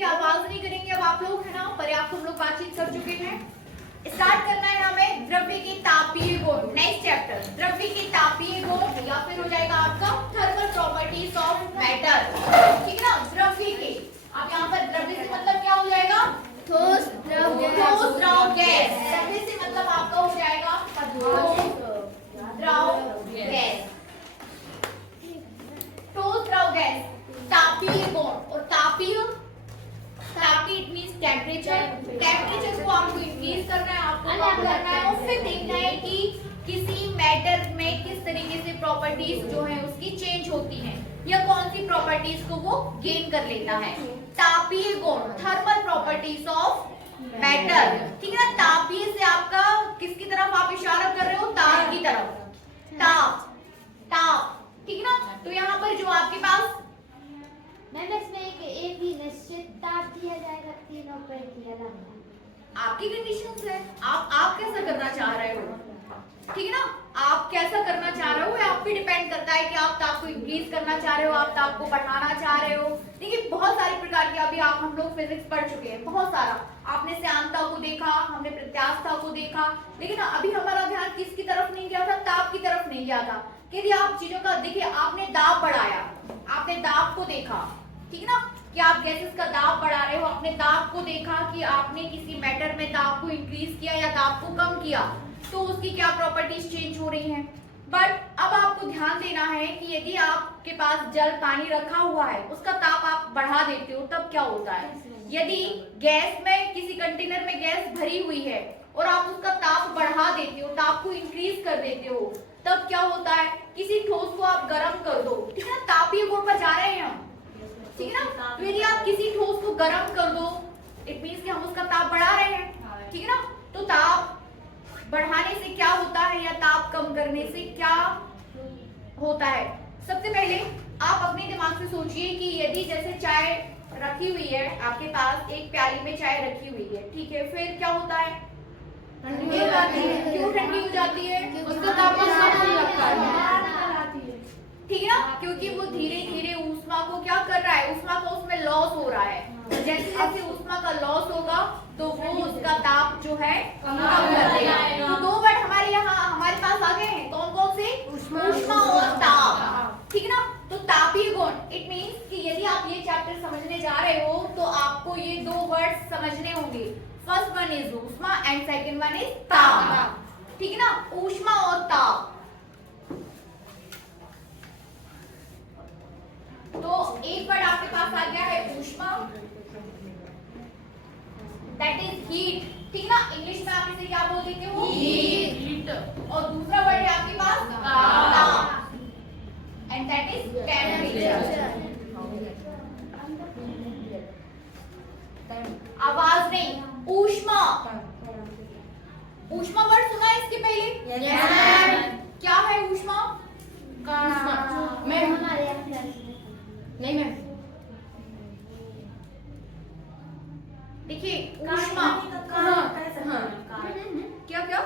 भी आवाज नहीं करेंगे। अब आप लोग है ना पर्याप्त हम लोग बातचीत कर चुके हैं। स्टार्ट करना है हमें द्रव्य के तापीय गुण। नेक्स्ट चैप्टर द्रव्य के तापीय गुण या फिर हो जाएगा आपका थर्मल प्रॉपर्टीज ऑफ मैटर। ठीक है ना, द्रव्य के। अब यहाँ पर द्रव्य से मतलब क्या हो जाएगा? ठोस, द्रव, ठोस, द्रव, गैस। द्रव्य से मतलब आपका हो जाएगा ठोस, द्रव, गैस। ठोस, द्रव, गैस। तापीय गुण और तापीय इट मींस टेम्परेचर। टेम्परेचर को आपको इंक्रीज करना है, आपको कम करना है और फिर देखना है कि किसी मैटर में किस तरीके से प्रॉपर्टीज जो है उसकी चेंज होती हैं या कौन सी प्रॉपर्टीज को वो गेन कर लेता है। तापीय गुण, थर्मल प्रॉपर्टीज ऑफ मैटर। ठीक है ना, तापीय से आपका किसकी तरफ आप इशारा कर रहे हो? ताप की तरफ। ताप, ताप। ठीक है ना, तो यहाँ पर जो आपके पास मैम इसमें एक ही निश्चित ताप दिया जाएगा तीनों पर की अलग आपकी कंडीशंस है। आप कैसा करना चाह रहे हो? ठीक है ना, आप कैसा करना चाह रहे हो ये आप पे डिपेंड करता है कि आप ताप को इंक्रीज करना चाह रहे हो, आप ताप को बढ़ाना चाह रहे हो। देखिए बहुत सारे प्रकार के अभी हम लोग फिजिक्स पढ़ चुके हैं, बहुत सारा। आपने श्यानता को देखा, हमने प्रत्यास्थता को देखा, लेकिन अभी हमारा ध्यान किसकी तरफ नहीं गया था? ताप की तरफ नहीं गया था। यदि आप चीजों का देखिए, आपने दाब बढ़ाया, आपने दाब को देखा, ठीक है ना, कि आप गैसेस का दाब बढ़ा रहे हो, आपने दाब को देखा कि आपने किसी मैटर में दाब को इंक्रीज किया या दाब को कम किया, तो उसकी क्या प्रॉपर्टीज चेंज हो रही हैं। बट अब आपको ध्यान देना है कि यदि आपके पास जल पानी रखा हुआ है, उसका ताप आप बढ़ा देते हो, तब क्या होता है? यदि गैस में किसी कंटेनर में गैस भरी हुई है और आप उसका ताप बढ़ा देते हो, ताप को इंक्रीज कर देते हो, तब क्या होता है? किसी ठोस को आप गर्म कर दो, ठीक है ना, तापीय गुण पर जा रहे हैं हम, ठीक है ना। तो यदि आप किसी ठोस को गर्म कर दो, इट मींस कि हम उसका ताप बढ़ा रहे हैं, ठीक है ना। तो ताप बढ़ाने से क्या होता है या ताप कम करने से क्या होता है? सबसे पहले आप अपने दिमाग से सोचिए कि यदि जैसे चाय रखी हुई है आपके पास, एक प्याली में चाय रखी हुई है, ठीक है, फिर क्या होता है? ठंडी हो जाती है। क्यों ठंडी हो जाती है? उसका तापमान कम लगता है, ठीक है ना, क्योंकि वो धीरे धीरे ऊष्मा को क्या कर रहा है? ऊष्मा का उसमें लॉस हो रहा है। जैसे जैसे ऊष्मा का लॉस होगा तो वो उसका ताप जो है कम कर देगा। तो दो वर्ड हमारे यहाँ हमारे पास आ गए हैं, कौन कौन से? ऊष्मा और ताप, ठीक है ना। तो तापीय गुण इट मींस कि यदि आप ये चैप्टर समझने जा रहे हो तो आपको ये दो वर्ड समझने होंगे। फर्स्ट वन इज ऊष्मा एंड सेकंड वन इज ताप, ठीक है ना, ऊष्मा और ताप। तो एक वर्ड आपके पास आ गया है ऊष्मा, दैट इज हीट, ठीक है ना, इंग्लिश में आप इसे क्या बोल देते हो? हीट। और दूसरा वर्ड है आपके पास ताप, एंड दैट इज टेम्परेचर। आवाज नहीं, ऊष्मा। ऊष्मा वर्ड सुना है इसके पहले? क्या है ऊष्मा? मैम नहीं मैम, देखिए ऊष्मा क्या क्या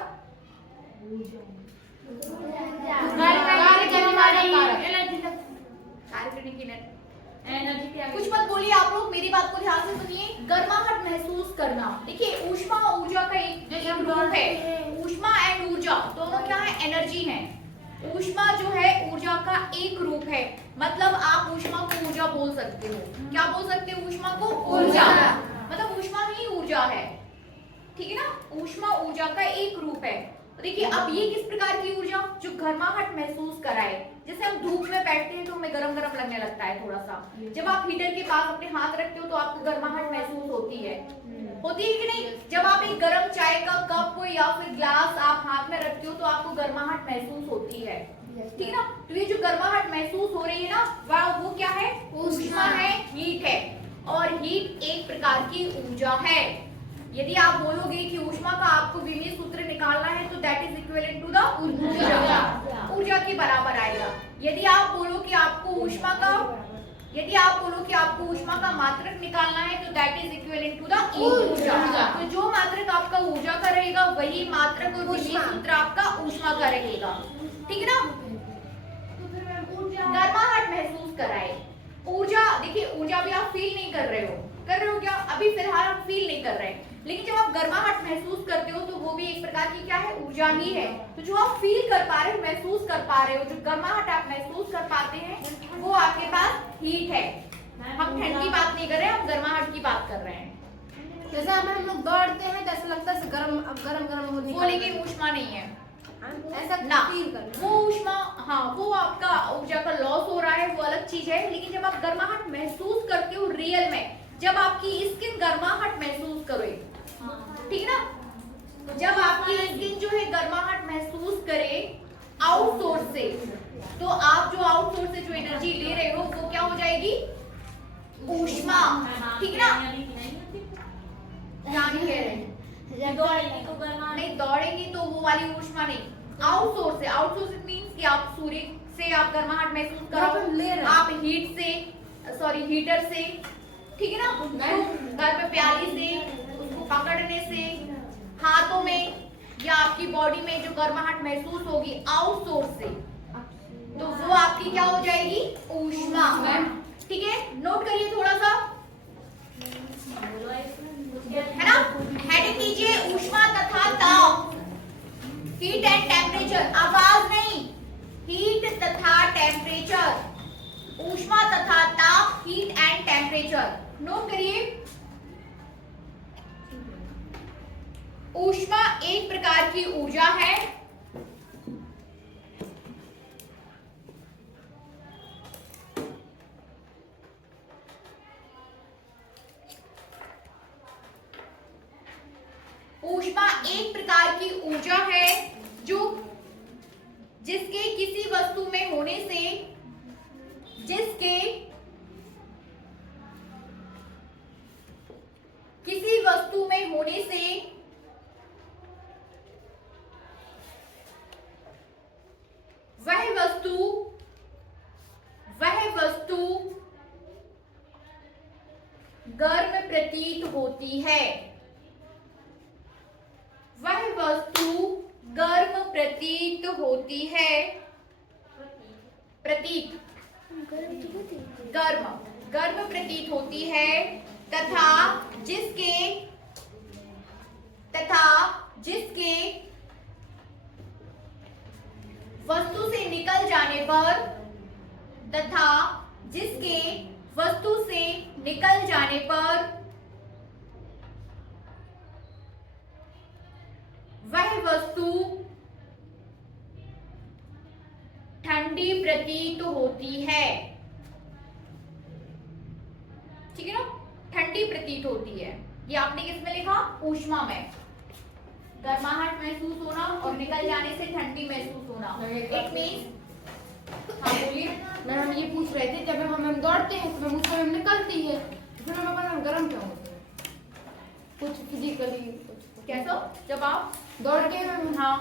कुछ मत बोलिए आप लोग, मेरी बात को ध्यान से सुनिए। गर्माहट महसूस करना, देखिए ऊष्मा और ऊर्जा का एक रूप है। ऊष्मा एंड ऊर्जा दोनों क्या है? एनर्जी है। ऊष्मा जो है ऊर्जा का एक रूप है, मतलब आप ऊष्मा को ऊर्जा बोल सकते हो। क्या बोल सकते हो? ऊष्मा को ऊर्जा, मतलब ऊष्मा ही ऊर्जा है, ठीक है ना। ऊष्मा ऊर्जा का एक रूप है। देखिए अब ये किस प्रकार की ऊर्जा? जो गर्माहट महसूस कराए। जैसे हम धूप में बैठते हैं तो हमें गरम गरम लगने लगता है थोड़ा सा, जब आप हीटर के पास अपने हाथ रखते हो तो आपको गर्माहट महसूस होती है कि नहीं? जब आप एक गर्म चाय का कप या फिर ग्लास आप हाथ में रखते हो तो आपको गर्माहट महसूस होती है, ठीक है ना। तो ये जो गर्माहट महसूस हो रही है ना, वो क्या है? ऊष्मा है, हीट है। और हीट एक प्रकार की ऊर्जा है। यदि आप बोलोगे कि ऊष्मा का आपको विमीय सूत्र निकालना है तो that is equivalent to the ऊर्जा के बराबर आएगा। यदि आप बोलो कि आपको ऊष्मा का मात्रक निकालना है तो that is equivalent to the ऊर्जा। तो जो मात्रक आपका ऊर्जा का रहेगा वही मात्रक और विमीय सूत्र आपका ऊष्मा का रहेगा, ठीक है ना। गर्माहट महसूस कराए, ऊर्जा, देखिए ऊर्जा भी आप फील नहीं कर रहे हो क्या? अभी फिलहाल आप फील नहीं कर रहे हैं, लेकिन जब आप गर्माहट महसूस करते हो तो वो भी एक प्रकार की क्या है, ऊर्जा ही है। तो जो आप फील कर पा रहे हो, महसूस कर पा रहे हो, जो गर्माहट आप महसूस कर पाते हैं, वो आपके पास हीट है। हम ठंड की बात नहीं कर रहे हैं, हम गर्माहट की बात कर रहे हैं। जैसे अब हम लोग दौड़ते हैं तो ऐसा लगता है गरम, अब गरम गरम वो लेकिन ऊष्मा नहीं है, ऐसा ना फील करना। वो ऊष्मा, हाँ वो आपका ऊर्जा का लॉस हो रहा है, वो अलग चीज है। लेकिन जब आप गर्माहट महसूस करते हो रियल में, जब आपकी स्किन गर्माहट महसूस करे, ठीक है ना, जब आपकी स्किन जो है गर्माहट महसूस करे आउटसोर्स से, तो आप जो आउटसोर्स से जो एनर्जी ले रहे हो वो क्या हो जाएगी, ऊष्मा, ठीक है ना। नहीं कह रहे नहीं, दौड़ेंगी तो वो वाली ऊष्मा नहीं, आउटसोर्स से। आउटसोर्स मींस कि आप सूर्य से आप गर्माहट महसूस करो, आप हीट से, सॉरी हीटर से, ठीक है ना, घर में प्याली से, उसको पकड़ने से, हाथों में या आपकी बॉडी में जो गर्माहट महसूस होगी आउटसोर्स से, तो वो आपकी क्या हो जाएगी, ऊष्मा। ठीक है, नोट करिए थोड़ा सा, है ना, हेडिंग कीजिए ऊष्मा तथा ताप, हीट एंड टेम्परेचर, आवाज नहीं, हीट तथा टेम्परेचर, ऊष्मा तथा ताप, हीट एंड टेम्परेचर, नोट करिए। ऊष्मा एक प्रकार की ऊर्जा है ऊष्मा एक प्रकार की ऊर्जा है जो जिसके किसी वस्तु में होने से, जिसके किसी वस्तु में होने से वह वस्तु गर्म प्रतीत होती है, वह वस्तु गर्म प्रतीत होती है, प्रतीत, गर्म, गर्म प्रतीत होती है, तथा जिसके वस्तु से निकल जाने पर, तथा जिसके वस्तु से निकल जाने पर वह वस्तु ठंडी प्रतीत होती है, ठीक है ना, ठंडी प्रतीत होती है। ये आपने किसमें लिखा, ऊष्मा में, गर्माहट महसूस होना और निकल जाने से ठंडी महसूस होना, इट मींस। हाँ बोलिए। मैम हम ये पूछ रहे थे, जब हम दौड़ते हैं तो ऊष्मा में निकलती है, तो फिर हम गर्म क्यों होते हैं, कुछ फिजिकली कैसा, जब आप दौड़ते हैं, हाँ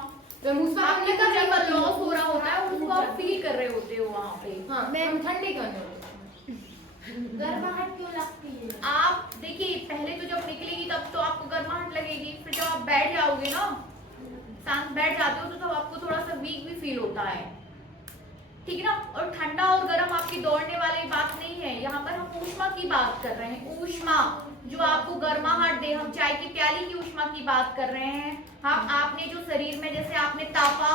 ऊष्मा आपने निकल जब जाती है, लॉस हो रहा होता है उसको आप फील कर रहे होते हो वहां पे। हाँ मैम ठंडी क्यों नहीं होती, गर्माहट क्यों लगती है? आप देखिए, पहले तो जब निकलेगी तब तो आपको गर्माहट लगेगी, फिर जब आप बैठ जाओगे ना, शांत बैठ जाते हो तो आपको थोड़ा सा वीक भी फील होता है, ठीक है ना। और ठंडा और गर्म आपकी दौड़ने वाली बात नहीं है, यहाँ पर हम ऊष्मा की बात कर रहे हैं, ऊष्मा जो आपको गर्माहट दे। हम चाय की प्याली की ऊष्मा की बात कर रहे हैं। हम आपने जो शरीर में जैसे आपने तापा,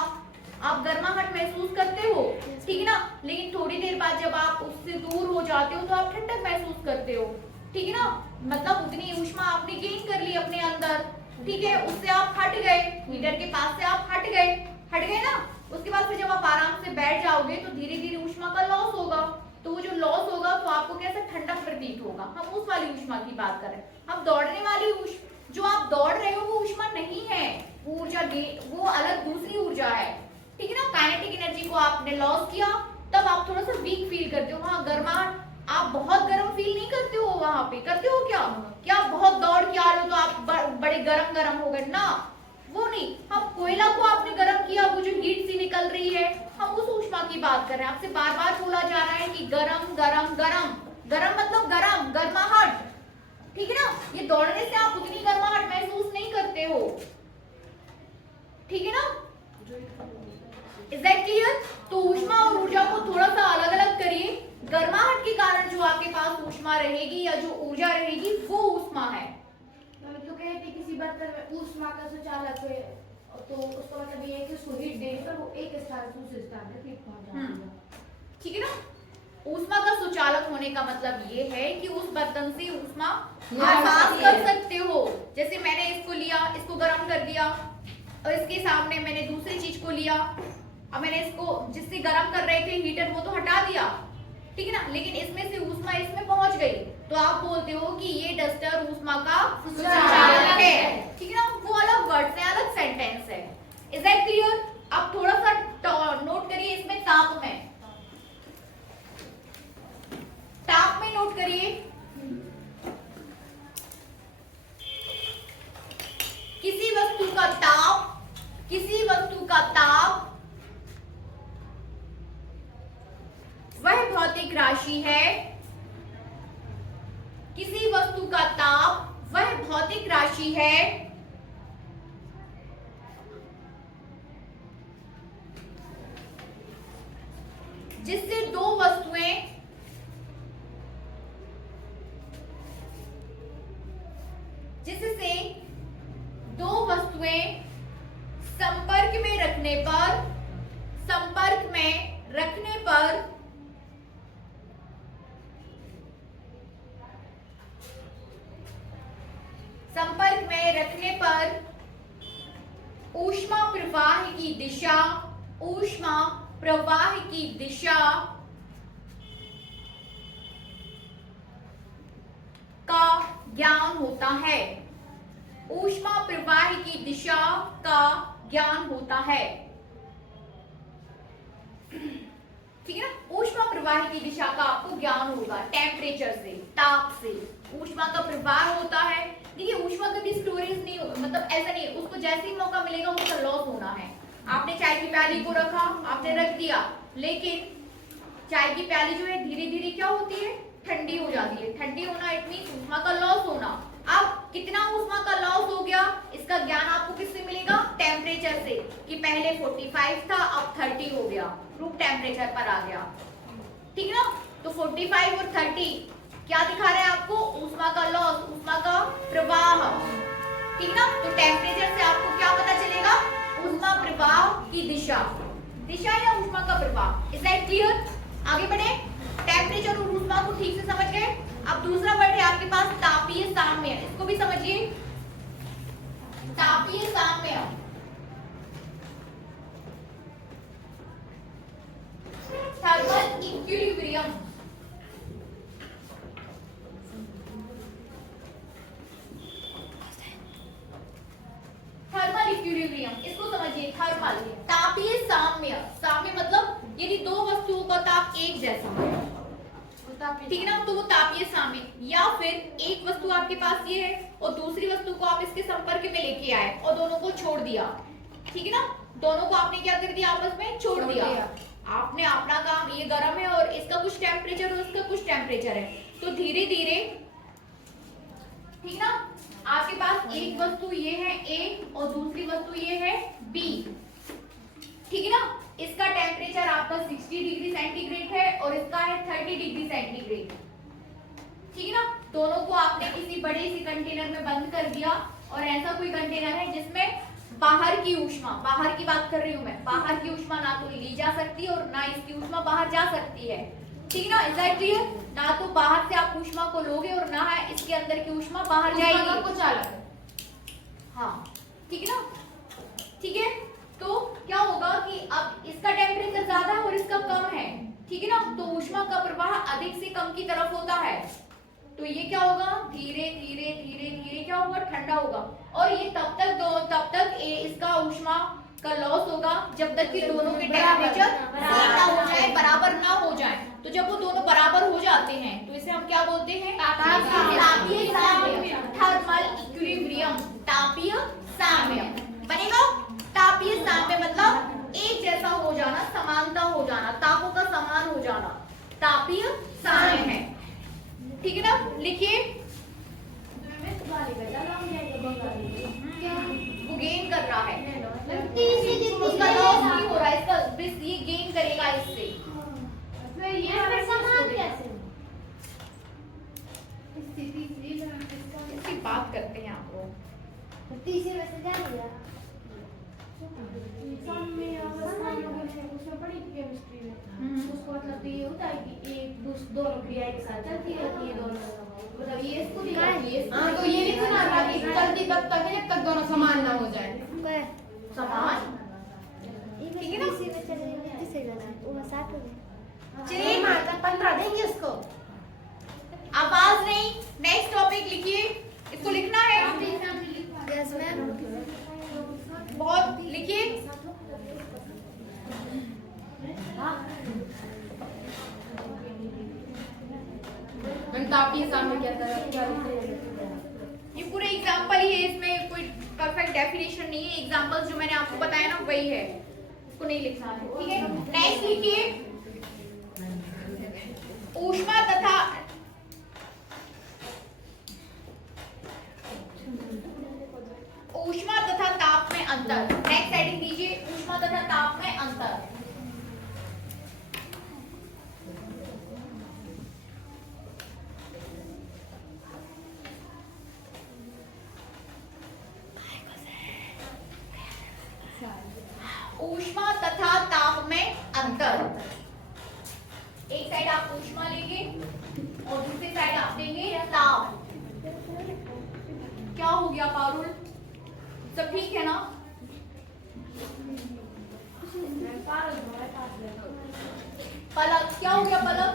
आप गर्माहट महसूस करते हो, ठीक है ना, लेकिन थोड़ी देर बाद जब आप उससे दूर हो जाते हो तो आप ठंडक महसूस करते हो, ठीक है ना, मतलब उतनी ऊष्मा आपने गेन कर ली अपने अंदर, ठीक है, उससे आप हट गए, हीटर के पास से आप हट गए ना। उसके बाद फिर जब आप आराम से बैठ जाओगे तो धीरे धीरे ऊष्मा का लॉस होगा, तो वो जो लॉस होगा तो आपको कैसा ठंडक प्रतीत होगा। हम उस वाली ऊष्मा की बात कर रहे हैं। हम दौड़ने वाली जो आप दौड़ रहे हो वो ऊष्मा नहीं है, वो ऊर्जा वो अलग दूसरी ऊर्जा है, ठीक है ना। काइनेटिक एनर्जी को आपने लॉस किया तब आप थोड़ा सा वीक फील करते हो। हाँ गर्माहट, आप बहुत गर्म फील नहीं करते हो वहां पे, करते हो क्या आप बहुत दौड़ के आ रहे हो तो आप बड़े गरम हो गए ना, वो नहीं। हम कोयला को आपने गर्म किया, वो जो हीट सी निकल रही है, हम उस ऊष्मा की बात कर रहे हैं। आपसे बार बार बोला जा रहा है कि गरम गरम गरम, गरम मतलब गरम, गर्माहट, ठीक है ना। ये दौड़ने से आप उतनी गर्माहट महसूस नहीं करते हो, ठीक है ना। Is that clear? तो ऊष्मा और ऊर्जा को थोड़ा सा अलग अलग करिए। गर्माहट के कारण जो किसी बर्तन में ऊष्मा का सुचालक है तो उसका मतलब ये है कि उसको हीट देने पर वो एक स्थान से दूसरे स्थान तक हीट पहुंच जाती है। ठीक है ना। ऊष्मा का सुचालक होने का मतलब ये है कि उस बर्तन से ऊष्मा आप पास कर सकते हो। जैसे मैंने इसको लिया, इसको गर्म कर दिया और इसके सामने मैंने दूसरी चीज को लिया, अब मैंने इसको जिससे गर्म कर रहे थे हीटर वो तो हटा दिया, ठीक है ना, लेकिन इसमें से ऊष्मा इसमें पहुंच गई तो आप बोलते हो कि ये डस्टर ऊष्मा का सुचालक है। ठीक है ना, वो अलग वर्ड है, अलग सेंटेंस है। Is that clear? अब थोड़ा सा नोट करिए इसमें ताप में, ताप में नोट करिए। किसी वस्तु का ताप, किसी वस्तु का ताप वह भौतिक राशि है, किसी वस्तु का ताप वह भौतिक राशि है जिससे दो वस्तुएं जिससे दो वस्तुएं संपर्क में रखने पर, संपर्क में रखने पर संपर्क में रखने पर ऊष्मा प्रवाह की दिशा, ऊष्मा प्रवाह की दिशा का ज्ञान होता है, ऊष्मा प्रवाह की दिशा का ज्ञान होता है। ठीक है ना, ऊष्मा प्रवाह की दिशा का आपको ज्ञान होगा टेम्परेचर से, ताप से ऊष्मा का प्रवाह होता है। देखिए ऊष्मा कभी स्टोरेज नहीं होगा, मतलब ऐसा नहीं है, उसको जैसे ही मौका मिलेगा उसका लॉस होना है। आपने चाय की प्याली को रखा, आपने रख दिया, लेकिन चाय की प्याली जो है धीरे धीरे क्या होती है, ठंडी हो जाती है। ठंडी होना इट मींस ऊष्मा का लॉस होना। अब कितना ऊष्मा का लॉस हो गया, इसका ज्ञान आपको किससे मिलेगा, टेम्परेचर से, कि पहले 45 था अब 30 हो गया, रूम टेम्परेचर पर आ गया। ठीक है ना, तो 45 और 30 क्या दिखा रहे हैं आपको, ऊष्मा का लॉस, ऊष्मा का प्रवाह। ठीक ना, तो टेम्परेचर से आपको क्या पता चलेगा, ऊष्मा प्रवाह की दिशा, दिशा या ऊष्मा का प्रवाह। Is that clear? आगे बढ़े, टेम्परेचर और ऊष्मा को ठीक से समझ गए। अब दूसरा वर्ड है आपके पास तापीय साम्य, इसको भी समझिए। तापीय साम्य, थर्मल इक्विलिब्रियम। थर्मल इक्विलिब्रियम, इसको समझिए। थर्मल, तापीय साम्य, साम्य मतलब यदि दो वस्तुओं का ताप एक जैसा है, ठीक है ना, तो वो तापीय साम्य। या फिर एक वस्तु आपके पास ये है और दूसरी वस्तु को आप इसके संपर्क में लेके आए और दोनों को छोड़ दिया, ठीक है ना, दोनों को आपने क्या कर दिया, आपस में छोड़ दिया। आपने अपना काम, ये गर्म है और इसका कुछ टेम्परेचर और इसका कुछ टेम्परेचर है, तो धीरे धीरे, ठीक ना, आपके पास एक वस्तु ये है A और दूसरी वस्तु ये है B, ठीक है ना, इसका टेम्परेचर आपका 60 डिग्री सेंटीग्रेड है और इसका है 30 डिग्री सेंटीग्रेड, ठीक है ना। दोनों को आपने किसी बड़े सी कंटेनर में बंद कर दिया और ऐसा कोई कंटेनर है जिसमें बाहर की ऊष्मा, बाहर की बात कर रही हूं मैं, बाहर की ऊष्मा ना तो ली जा सकती है और ना इसकी ऊष्मा बाहर जा सकती है, ठीक ना। Is that clear? ना तो बाहर से आप ऊष्मा को लोगे और ना है इसके अंदर की ऊष्मा बाहर जाएगी, कुछ अलग। हाँ, ठीक है ना, ठीक है। तो क्या होगा कि अब इसका टेम्परेचर ज्यादा है और इसका कम है, ठीक है ना, तो ऊष्मा का प्रवाह अधिक से कम की तरफ होता है, तो ये क्या होगा, धीरे धीरे धीरे धीरे क्या होगा, ठंडा होगा। और ये तब तक इसका ऊष्मा का लॉस होगा जब तक कि दोनों के टेम्परेचर ना हो जाए, बराबर ना हो जाए। तो जब वो दोनों बराबर हो जाते हैं तो इसे हम क्या बोलते हैं, तापीय साम्य, थर्मल इक्विलिब्रियम, तापीय साम्य बनेगा। तापीय साम्य मतलब एक जैसा हो जाना, समानता हो जाना, तापों का समान हो जाना, तापीय साम्य है, ठीक है ना। लिखिए, वो गेन कर रहा है, उसका लॉस नहीं हो रहा है, इसका ये गेन करेगा इससे। इसकी बात करते हैं आप लोग। तो तीसरे में से जा लिया। उसमें पढ़ी केमिस्ट्री में उसको मतलब तो ये होता है कि एक दोनों क्रिया एक साथ चलती रहती है दोनों, मतलब ये इसको भी हाँ तो ये नहीं सुना था कि चलती तब तक है जब तक दोनों समान ना हो जाए। समान ठीक है ना, तीसरे में चले गए, तीसरे में वो 7 हो गए। चलिए 15 देंगे उसको। आवाज नहीं। नेक्स्ट टॉपिक लिखिए, इसको लिखना है। Yes ma'am. बहुत लिखिए। मैंने तो आपके सामने क्या था ये पूरे एग्जाम्पल ही है, इसमें कोई परफेक्ट डेफिनेशन नहीं है। एग्जाम्पल्स जो मैंने आपको बताया ना वही है, उसको नहीं लिखना है, ठीक है। नेक्स्ट लिखिए, ऊष्मा तथा ताप में अंतर। नेक्स्ट हेडिंग दीजिए, ऊष्मा तथा ताप में अंतर। ऊष्मा तथा ताप में अंतर। एक साइड आप ऊष्मा लेंगे और दूसरी साइड आप देंगे ताप। क्या हो गया पारुल, सब ठीक है ना? पलक, क्या हो गया पलक?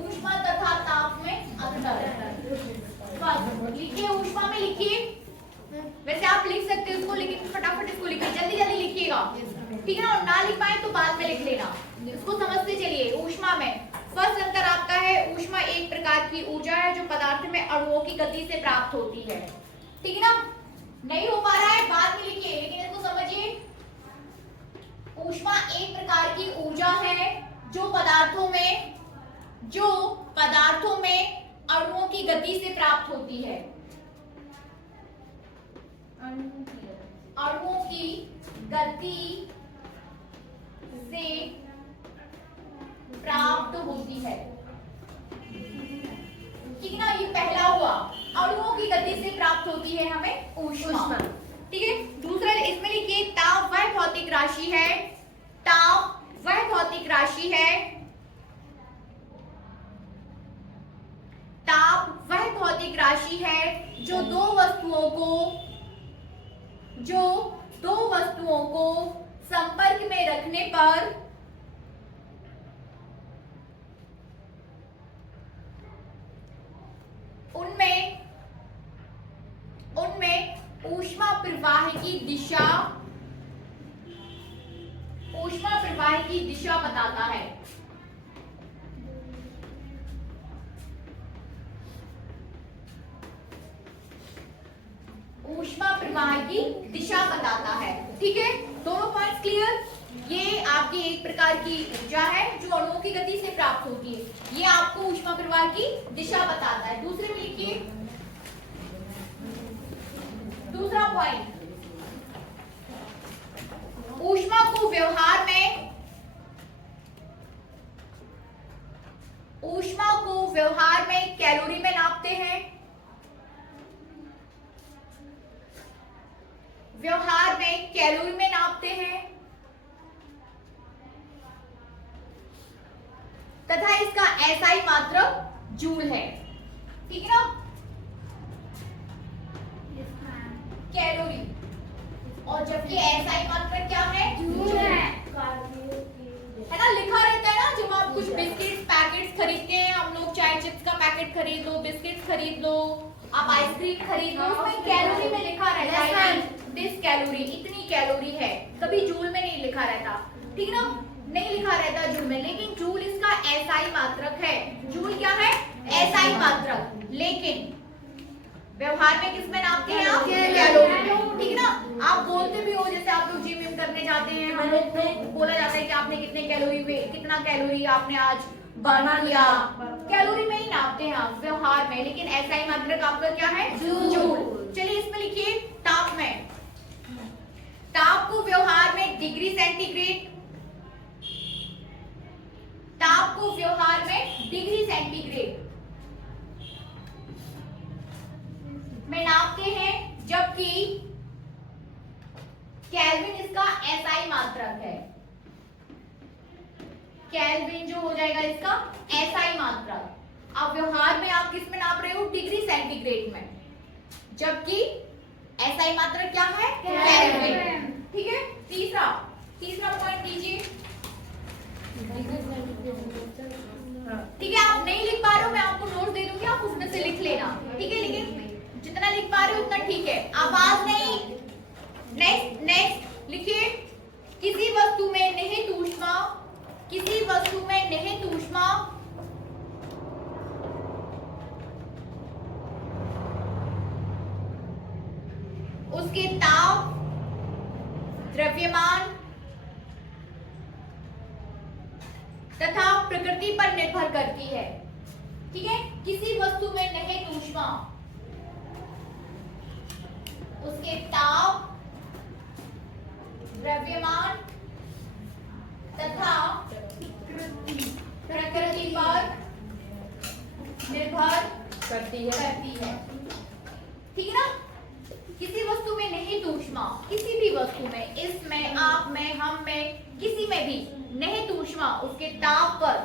ऊष्मा तथा ताप में अंतर। बस लिखिए, ऊष्मा में लिखिए। वैसे आप लिख सकते हैं उसको, लेकिन फटाफट इसको लिखिए, जल्दी जल्दी लिखिएगा, ठीक है ना? और ना लिख पाए तो बाद में लिख लेना। इसको समझते चलिए। ऊष्मा में फर्स्ट अंतर आपका है, ऊष्मा एक प्रकार की ऊर्जा है जो पदार्थ में अणुओं की गति से प्राप्त होती है, ठीक है ना? नहीं हो पा रहा है बाद में लिखिए, लेकिन इसको समझिए। ऊष्मा एक प्रकार की ऊर्जा है जो पदार्थों में अणुओं की गति से प्राप्त होती है। अणुओं की गति से प्राप्त होती है, ठीक है ना? ये पहला हुआ, अणुओं की गति से प्राप्त होती है हमें ऊष्मा, ठीक है। दूसरा इसमें लिखिए, ताप वह भौतिक राशि है, ताप वह भौतिक राशि है, ताप वह भौतिक राशि है जो दो वस्तुओं को संपर्क में रखने पर उनमें ऊष्मा प्रवाह की दिशा बताता है। ऊष्मा प्रवाह की दिशा बताता है, ठीक है। दोनों पॉइंट्स क्लियर? ये आपकी एक प्रकार की ऊर्जा है जो अणुओं की गति से प्राप्त होती है, ये आपको ऊष्मा प्रवाह की दिशा बताता है। दूसरे में लिखिए, दूसरा पॉइंट, ऊष्मा को व्यवहार में कैलोरी में नापते हैं। व्यवहार में कैलोरी में नापते हैं तथा इसका एसआई मात्रक जूल है, ठीक है ना? कैलोरी, और जबकि एसआई मात्रक क्या है? जूल है ना? लिखा रहता है ना, जब आप कुछ बिस्किट पैकेट्स खरीदते हैं, हम लोग चाय चिप्स का पैकेट खरीद लो, बिस्किट खरीद लो, आप आइसक्रीम खरीद लो, उसमें कैलोरी में लिखा रहता है दिस कैलोरी, इतनी कैलोरी है, कभी जूल में नहीं लिखा रहता, ठीक है ना? नहीं लिखा रहता जूल में, लेकिन जूल इसका एसआई मात्रक है। जूल क्या है? एसआई मात्रक। लेकिन व्यवहार में किस में नापते हैं आप? कैलोरी, ठीक है ना? आप बोलते भी हो, जैसे आप लोग जिम विम करने जाते हैं, हम लोग को बोला जाता है कि आपने कितना कैलोरी आपने आज बना लिया, कैलोरी में ही नापते हैं आप व्यवहार में, लेकिन एसआई मात्रक आपका क्या है? जूल। चलिए इसमें लिखिए, ताप में, ताप को व्यवहार में डिग्री सेंटीग्रेड, ताप को व्यवहार में डिग्री सेंटीग्रेड में नापते जबकि केल्विन इसका एसआई मात्रक है। केल्विन जो हो जाएगा इसका एसआई मात्रक। अब व्यवहार में आप किस में नाप रहे हो? डिग्री सेंटीग्रेड में, जबकि एसआई मात्रक क्या है? केल्विन। ठीक है। तीसरा पॉइंट लीजिए। ठीक है, आप नहीं लिख पा रहे हो, मैं आपको नोट दे दूंगी, आप उसमें से लिख लेना। ठीक है, लेकिन जितना लिख पा रहे हो उतना ठीक है। आवाज नहीं। नेक्स्ट लिखिए। किसी वस्तु में निहित ऊष्मा, किसी वस्तु में निहित ऊष्मा उसके ताप, द्रव्यमान तथा प्रकृति पर निर्भर करती है। ठीक है, किसी वस्तु में निहित ऊष्मा उसके ताप, द्रव्यमान तथा प्रकृति पर निर्भर करती है। ठीक है ना? किसी वस्तु में निहित ऊष्मा, किसी भी वस्तु में, इसमें, आप में, हम में, किसी में भी निहित ऊष्मा उसके ताप पर,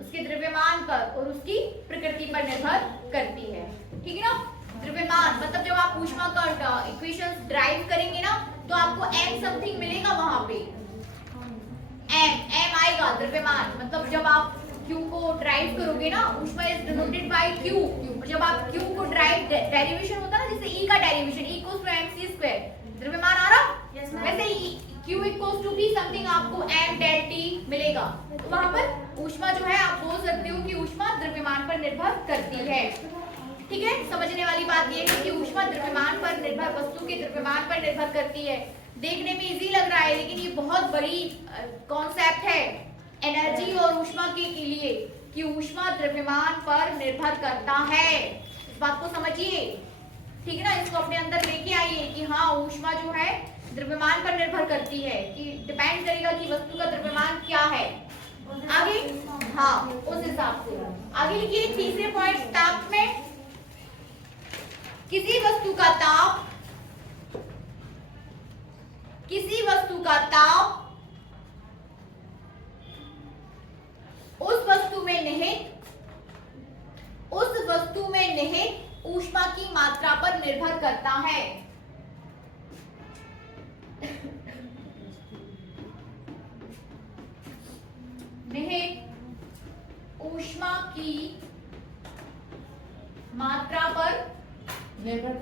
उसके द्रव्यमान पर और उसकी प्रकृति पर निर्भर करती है। ठीक है ना? द्रव्यमान मतलब जब आप ऊष्मा का इक्वेशंस ड्राइव करेंगे ना, तो आपको m समथिंग मिलेगा वहां पे। m आएगा द्रव्यमान, मतलब जब आप q को ड्राइव करोगे ना, ऊष्मा इज डिनोटेड बाय q। और जब आप q को ड्राइव, डेरिवेशन होता है ना, जैसे e का derivation e equals to mc², द्रव्यमान आ रहा? वैसे q इक्वल्स टू भी समथिंग आपको m del t मिलेगा। तो वहां पर ऊष्मा जो है, आप बोल सकते हो कि ऊष्मा द्रव्यमान पर निर्भर करती है। ठीक है, समझने वाली बात यह है कि ऊष्मा द्रव्यमान पर निर्भर, वस्तु के द्रव्यमान पर निर्भर करती है। देखने में इजी लग रहा है, लेकिन ये बहुत बड़ी कॉन्सेप्ट है एनर्जी और ऊष्मा के लिए, कि ऊष्मा द्रव्यमान पर निर्भर करता है। इस बात को समझिए। ठीक है ना? इसको अपने अंदर लेके आइए कि हाँ, ऊष्मा जो है द्रव्यमान पर निर्भर करती है, कि डिपेंड करेगा कि वस्तु का द्रव्यमान क्या है। आगे, हाँ, उस हिसाब से आगे लिखिए। तीसरे पॉइंट, ताप में किसी वस्तु का ताप, किसी वस्तु का ताप उस वस्तु में निहित ऊष्मा की मात्रा पर निर्भर करता है। निहित ऊष्मा की मात्रा पर निर्भर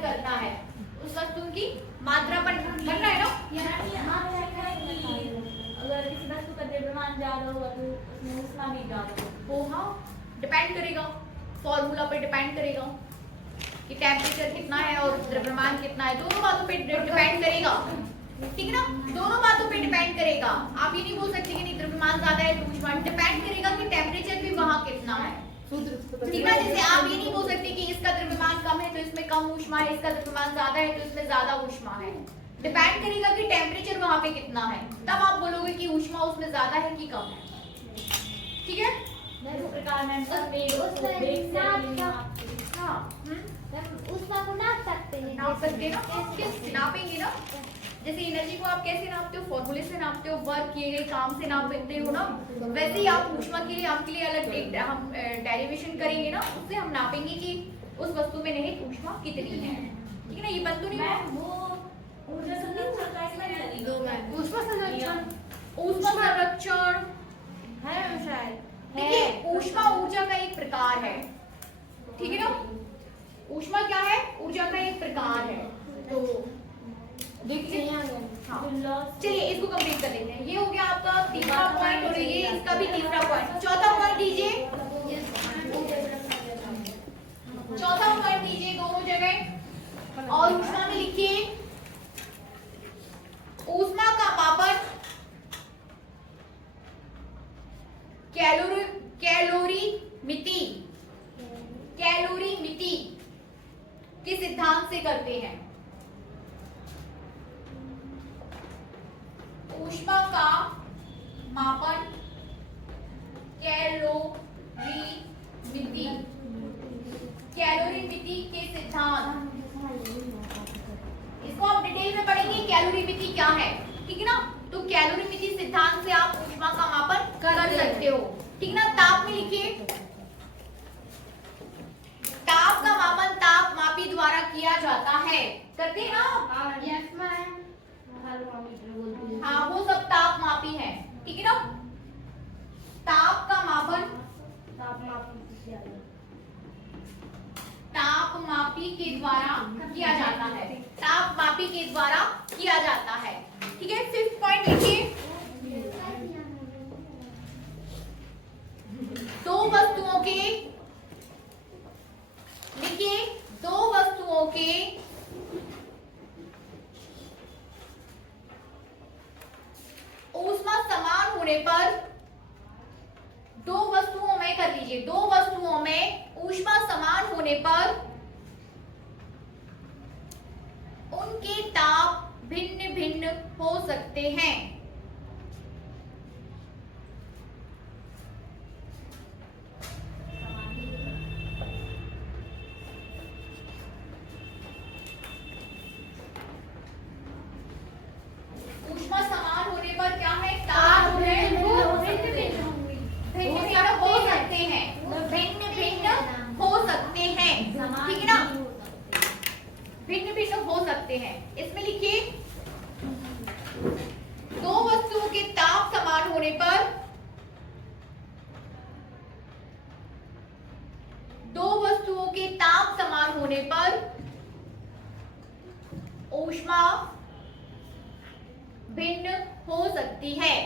करता है। उस वस्तु की मात्रा पर बनना है ना? अगर किसी वस्तु का द्रव्यमान ज्यादा होगा तो उसमें ऊष्मा भी ज्यादा होगी। वो हाँ, डिपेंड करेगा, फॉर्मूला पे डिपेंड करेगा कि टेम्परेचर कितना है और द्रव्यमान कितना है, दोनों बातों पे डिपेंड करेगा। ठीक है ना? दोनों बातों पे डिपेंड करेगा। आप ये नहीं बोल सकते कि नहीं द्रव्यमान ज्यादा है तो ऊष्मा, डिपेंड करेगा कि टेम्परेचर भी वहां कितना है। ठीक है? जैसे आप ये नहीं बोल सकते कि इसका द्रव्यमान कम है तो इसमें कम ऊष्मा है, इसका द्रव्यमान ज्यादा है तो इसमें ज्यादा ऊष्मा है। डिपेंड करेगा कि टेम्परेचर वहां पे कितना है, तब आप बोलोगे कि ऊष्मा उसमें ज्यादा है कि कम है। ठीक है? इस प्रकार में ऊष्मा को नाप सकते हैं। नाप सकते ना? कैसे नापेंगे ना? जैसे एनर्जी को आप कैसे नापते हो? फॉर्मूले से नापते हो, वर्क किए गए काम से नापते हो ना, वैसे ही आप ऊष्मा के लिए, आपके लिए अलग एक हम डेरिवेशन करेंगे ना, उससे हम नापेंगे कि उस वस्तु में निहित ऊष्मा कितनी है। ठीक है ना? ये बन तो नहीं रहा? ऊर्जा संरक्षण का इसमें नहीं दो में ऊष्मा संरक्षण है शायद। देखिए, ऊष्मा ऊर्जा का एक प्रकार है। ठीक है ना? ऊष्मा क्या है? ऊर्जा का एक प्रकार है। तो देखिए, हाँ, चलिए इसको कंप्लीट कर लेते हैं। ये हो गया आपका तीसरा पॉइंट और ये इसका भी तीसरा पॉइंट। चौथा पॉइंट दीजिए, चौथा पॉइंट दीजिए दोनों जगह, और ऊष्मा में लिखिए ऊष्मा का मापन कैलोरीमिति के सिद्धांत से करते हैं। ऊष्मा का मापन कैलोरीमिति के सिद्धांत कैलोरीमिति क्या है, ठीक है ना। तो कैलोरीमिति सिद्धांत से आप ऊष्मा का मापन कर सकते हो, ठीक ना। ताप में लिखिए, ताप का मापन तापमापी द्वारा किया जाता है, करते हैं ना। यस मैम, थर्मोमीटर बोलती है। हाँ, वो सब तापमापी है, ठीक है ना। ताप का मापन तापमापी के द्वारा किया जाता है, तापमापी के द्वारा किया जाता है, ठीक है। 5th पॉइंट लिखिए, दो वस्तुओं के, लिखिए, दो वस्तुओं के ऊष्मा समान होने पर, दो वस्तुओं में कर लीजिए, दो वस्तुओं में ऊष्मा समान होने पर उनके ताप भिन्न भिन्न हो सकते हैं। ऊष्मा समान होने पर क्या है, ताप भिन्न भिन्न हो सकते हैं, भिन्न भिन्न हो सकते हैं, ठीक है ना। भिन्न भिन्न हो सकते हैं, इसमें लिखिए, दो वस्तुओं के ताप समान होने पर, दो वस्तुओं के ताप समान होने पर ऊष्मा भिन्न हो सकती है।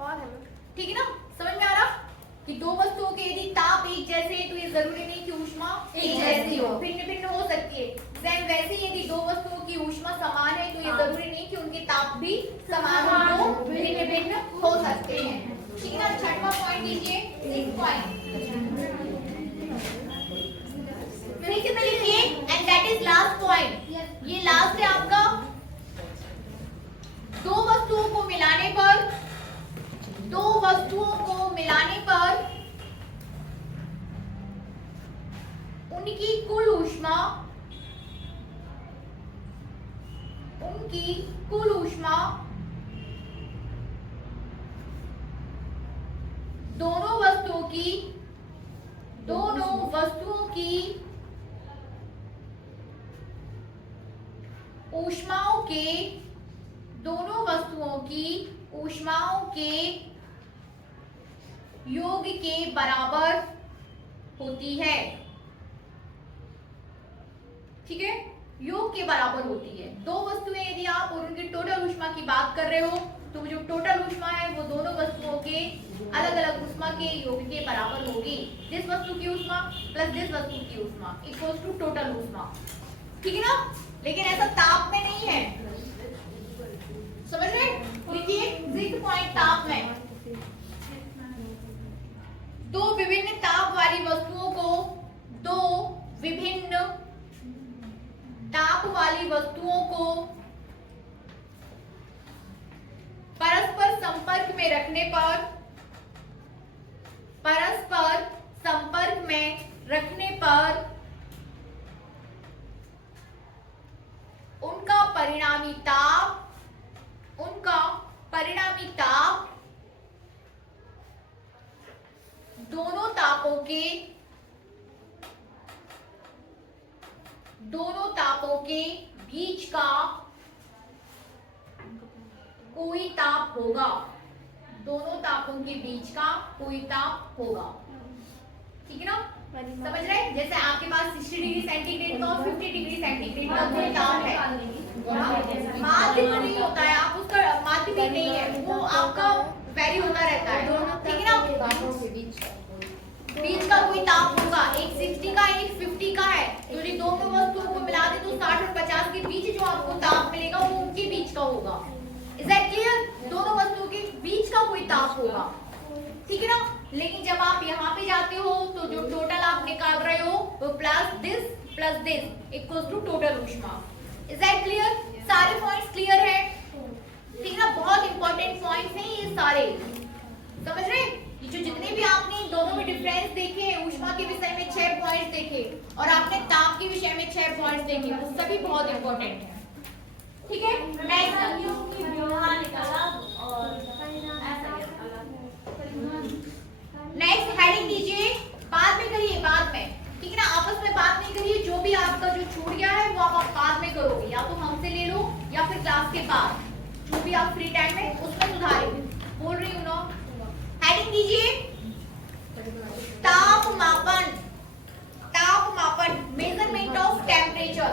और है ठीक है ना, समझ में आ रहा कि दो वस्तुओं के यदि ताप एक जैसे हैं तो ये जरूरी नहीं कि ऊष्मा एक जैसी हो, भिन्न भिन्न हो सकती है। सेम वैसे ही यदि दो वस्तुओं की ऊष्मा समान है तो ये जरूरी नहीं कि उनके ताप भी समान हो, भिन्न भिन्न हो सकते हैं, ठीक है ना। 6वां पॉइंट लीजिए, 6th पॉइंट नीचे में लिखिए, and that is last point, ये लास्ट है आपका। दो वस्तुओं को मिलाने पर, दो वस्तुओं को मिलाने पर उनकी कुल ऊष्मा, उनकी कुल ऊष्मा दोनों वस्तुओं की, दोनों वस्तुओं की ऊष्माओं के, दोनों वस्तुओं की ऊष्माओं के योग के बराबर होती है, ठीक है, योग के बराबर होती है। दो वस्तुएं यदि आप और उनकी टोटल ऊष्मा की बात कर रहे हो तो जो टोटल ऊष्मा है वो दोनों वस्तुओं के अलग अलग ऊष्मा के योग के बराबर होगी। दिस वस्तु की ऊष्मा प्लस दिस वस्तु की ऊष्मा इक्वल्स टू टोटल ऊष्मा, ठीक है ना। लेकिन ऐसा ताप में नहीं है, समझ रहे। लिखिए 6th पॉइंट, ताप में दो विभिन्न ताप वाली वस्तुओं को, दो विभिन्न ताप वाली वस्तुओं को परस्पर संपर्क में रखने पर, परस्पर संपर्क में रखने पर उनका परिणामी ताप, उनका परिणामी ताप दोनों तापों के, दोनों तापों के बीच का कोई ताप होगा, दोनों तापों के बीच का कोई ताप होगा, ठीक है ना। समझ रहे, जैसे आपके पास 60 डिग्री सेंटीग्रेड का और 50 डिग्री सेंटीग्रेड का कोई ताप है, माध्य तो नहीं होता है, आप उसका माध्य भी नहीं है, वो आपका वैरी होता रहता है, ठीक है ना। बीच का कोई ताप होगा, एक 60 का एक 50 का है, तो यदि दोनों वस्तुओं को मिला दे तो 60 और 50 के बीच जो आपको ताप मिलेगा वो उनके बीच का होगा। Is that clear? दोनों वस्तुओं के बीच का कोई ताप होगा, ठीक है ना। लेकिन जब आप यहाँ पे जाते हो तो जो टोटल आप निकाल रहे हो वो plus this equals to total ऊष्मा। Is that clear? सारे पॉइंट्स क्लियर है, ठीक है ना। बहुत इंपॉर्टेंट पॉइंट्स हैं ये सारे, समझ रहे। जो जितने भी आपने दोनों में डिफरेंस देखे, ऊष्मा के विषय में 6 पॉइंट देखे और आपने ताप के विषय में 6 पॉइंट देखे, वो सभी बहुत इंपॉर्टेंट है। ठीक है, नेक्स्ट नेक्स्ट हेडिंग दीजिए, बाद में करिए, बाद में, ठीक है ना, आपस में बात नहीं करिए, जो भी आपका जो छूट गया है वो आप बाद में करोगे, या तो हमसे ले लो या फिर क्लास के बाद, जो भी आप फ्री टाइम में उसमें सुधारेंगे। बोल रही हूँ ना, हेडिंग दीजिए तापमापन, तापमापन, मेजरमेंट ऑफ टेम्परेचर।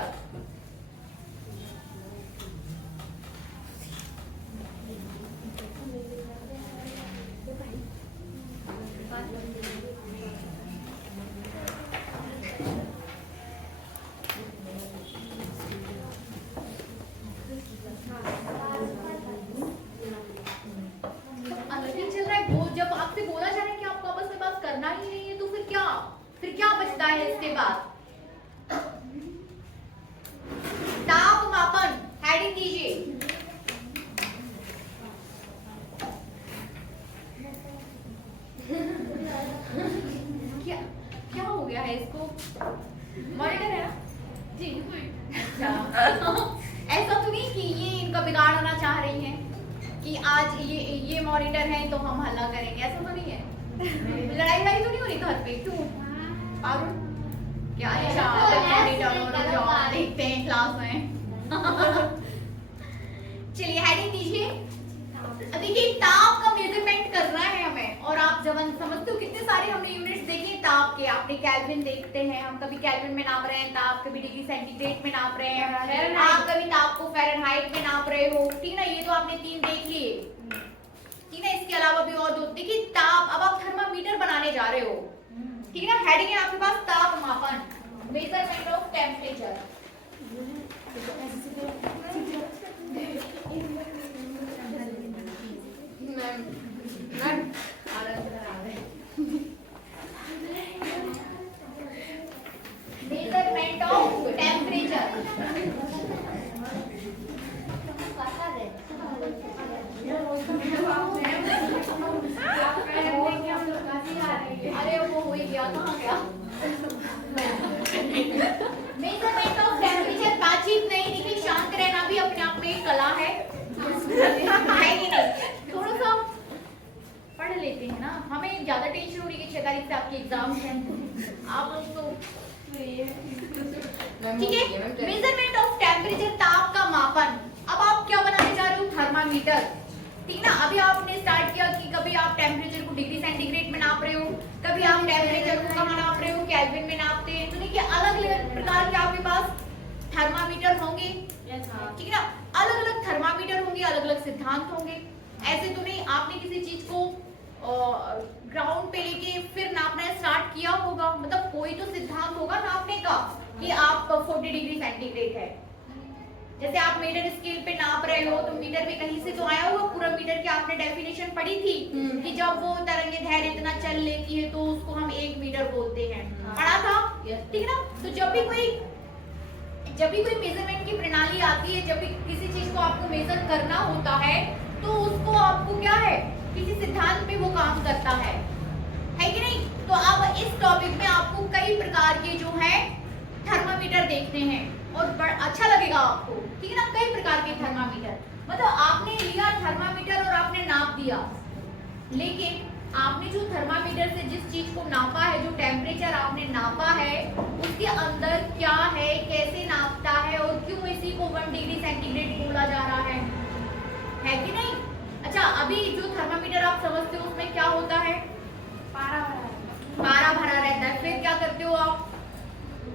अलग ही चल रहा है, वो जब आपसे बोला जा रहा है कि आपको आपस में बात करना ही नहीं है, तो फिर क्या बचता है इसके बाद? तापमापन, हेडिंग दीजिए। क्या क्या हो गया है इसको? मॉनिटर है ना? जी। अच्छा। ऐसा तो नहीं कि ये इनका बिगाड़ना चाह रही हैं कि आज ये मॉनिटर है तो हम हल्ला करेंगे, ऐसा तो नहीं है। लड़ाई तो नहीं हो रही घर पे? क्यों पागल? क्या देखते हैं क्लास में। चलिए हेडिंग दीजिए। देखिए ताप का मेजरमेंट करना है हमें, और आप जब समझते हो कितने सारे हमने यूनिट्स देखे ताप के, आपने केल्विन देखते हैं, हम कभी केल्विन में नाप रहे हैं ताप, कभी डिग्री सेंटीग्रेड में नाप रहे हैं, आप कभी ताप को फ़ारेनहाइट में नाप रहे हो, ठीक ना, ये तो आपने 3 देख लिए, ठीक है। इसके अलावा भी और 2 देखिए ताप, अब आप थर्मामीटर बनाने जा रहे हो, ठीक है ना। हेडिंग है आपके पास तापमापन, measurement of temperature. Measurement of temperature. अरे वो हो ही गया, कहाँ गया? मेजरमेंट ऑफ टेम्परेचर, बातचीत नहीं, देखिए शांत रहना भी अपने आप में एक कला है कि नहीं? थोड़ा सा पढ़ लेते हैं ना, हमें ज्यादा टेंशन हो रही है कि 6 तारीख से आपके एग्जाम हैं, आप लोग तो ठीक है। मेजरमेंट ऑफ टेम्परेचर, ताप का मापन। अब आप क्या बनाने जा रहे हो? थर्मामीटर, ठीक ना। अभी आपने स्टार्ट किया कि कभी आप टेम्परेचर को डिग्री सेंटीग्रेड में नाप रहे हो, कभी आप टेम्परेचर को कहाँ नाप रहे हो? केल्विन में नापते हैं। तो देखिए अलग अलग प्रकार के आपके पास थर्मामीटर होंगे, ठीक है ना। अलग अलग थर्मामीटर होंगे, अलग अलग सिद्धांत होंगे। ऐसे तो नहीं आपने किसी चीज को ग्राउंड पे लेके फिर नापना स्टार्ट किया होगा, मतलब कोई तो सिद्धांत होगा नापने का कि आप 40 डिग्री सेंटीग्रेड है। जैसे आप मीटर स्केल पे नाप रहे हो तो मीटर भी कहीं से तो आया होगा, पूरा मीटर की आपने डेफिनेशन पढ़ी थी कि जब वो तरंगे धैर्य इतना चल लेती है तो उसको हम 1 मीटर बोलते हैं, पढ़ा था, ठीक है ना। तो जब भी कोई मेजरमेंट की प्रणाली आती है, जब भी किसी चीज को आपको मेजर करना होता है तो उसको आपको क्या है, किसी सिद्धांत पे वो काम करता है कि नहीं। तो अब इस टॉपिक में आपको कई प्रकार के जो है थर्मामीटर देखने हैं और अच्छा लगेगा आपको, ठीक है ना। कई प्रकार के थर्मामीटर, मतलब आपने लिया थर्मामीटर और आपने नाप दिया, लेकिन आपने जो थर्मामीटर से जिस चीज को नापा है, जो टेम्परेचर आपने नापा है, उसके अंदर क्या है, कैसे नापता है और क्यों इसी को 1 डिग्री सेंटीग्रेड बोला जा रहा है कि नहीं। अच्छा, अभी जो थर्मामीटर आप समझते हो उसमें क्या होता है? पारा भरा रहता है। फिर क्या करते हो आप?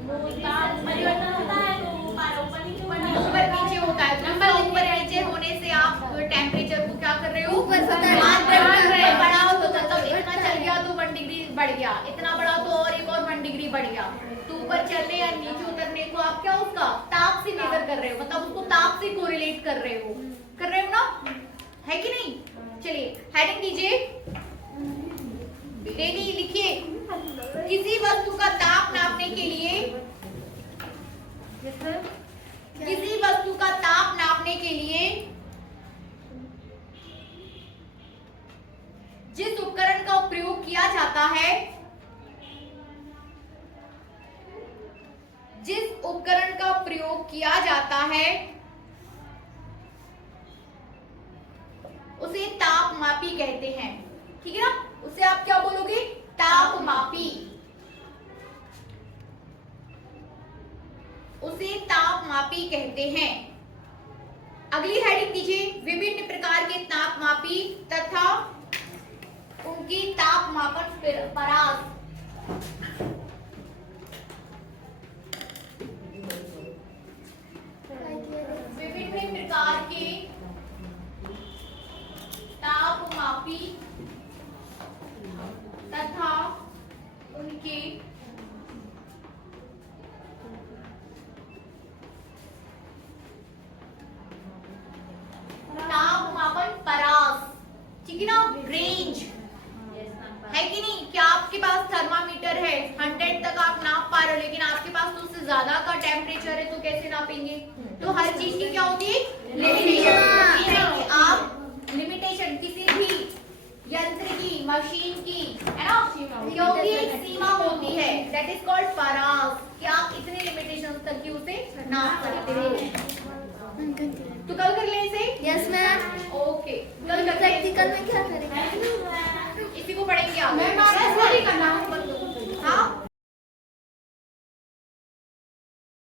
परिवर्तन होता है तो पारा ऊपर नीचे होता है, तो ऊपर नीचे होने से आप टेम्परेचर को क्या कर रहे हो? बढ़ाओ तो मतलब इतना चल गया तो 1 डिग्री बढ़ गया, इतना बढ़ा तो और एक और 1 डिग्री बढ़ गया। तो ऊपर चलने या नीचे उतरने को आप क्या उसका ताप से मेजर कर रहे हो, मतलब उसको ताप से कोरिलेट कर रहे हो ना, है कि नहीं। चलिए हेडिंग दीजिए, डेली लिखिए, किसी वस्तु का ताप नापने के लिए, किसी वस्तु का ताप नापने के लिए जिस उपकरण का प्रयोग किया जाता है है उसे तापमापी कहते हैं। ठीक है ना, उसे आप क्या बोलोगे? तापमापी। उसे तापमापी कहते हैं। अगली हेडिंग दीजिए, विभिन्न प्रकार के तापमापी तथा उनकी तापमापन परास। विभिन्न प्रकार के तापमापी तथा उनके तापमापन परास। ठीक है ना, रेंज है कि नहीं? क्या आपके पास थर्मामीटर है, 100 तक आप नाप पा रहे हो, लेकिन आपके पास तो उससे ज्यादा का टेम्परेचर है, तो कैसे नापेंगे? तो हर चीज की क्या होती है? लिमिटेशन। आप लिमिटेशन किसी भी यंत्र की, मशीन की, है ना, क्योंकि एक सीमा होती है, दैट इज कॉल्ड परास, कि आप इतने लिमिटेशन तक की उसे नाप सकते हो। तो कल कर ले इसे। Yes ma'am. ओके, कल करते हैं। प्रैक्टिकल में क्या करें?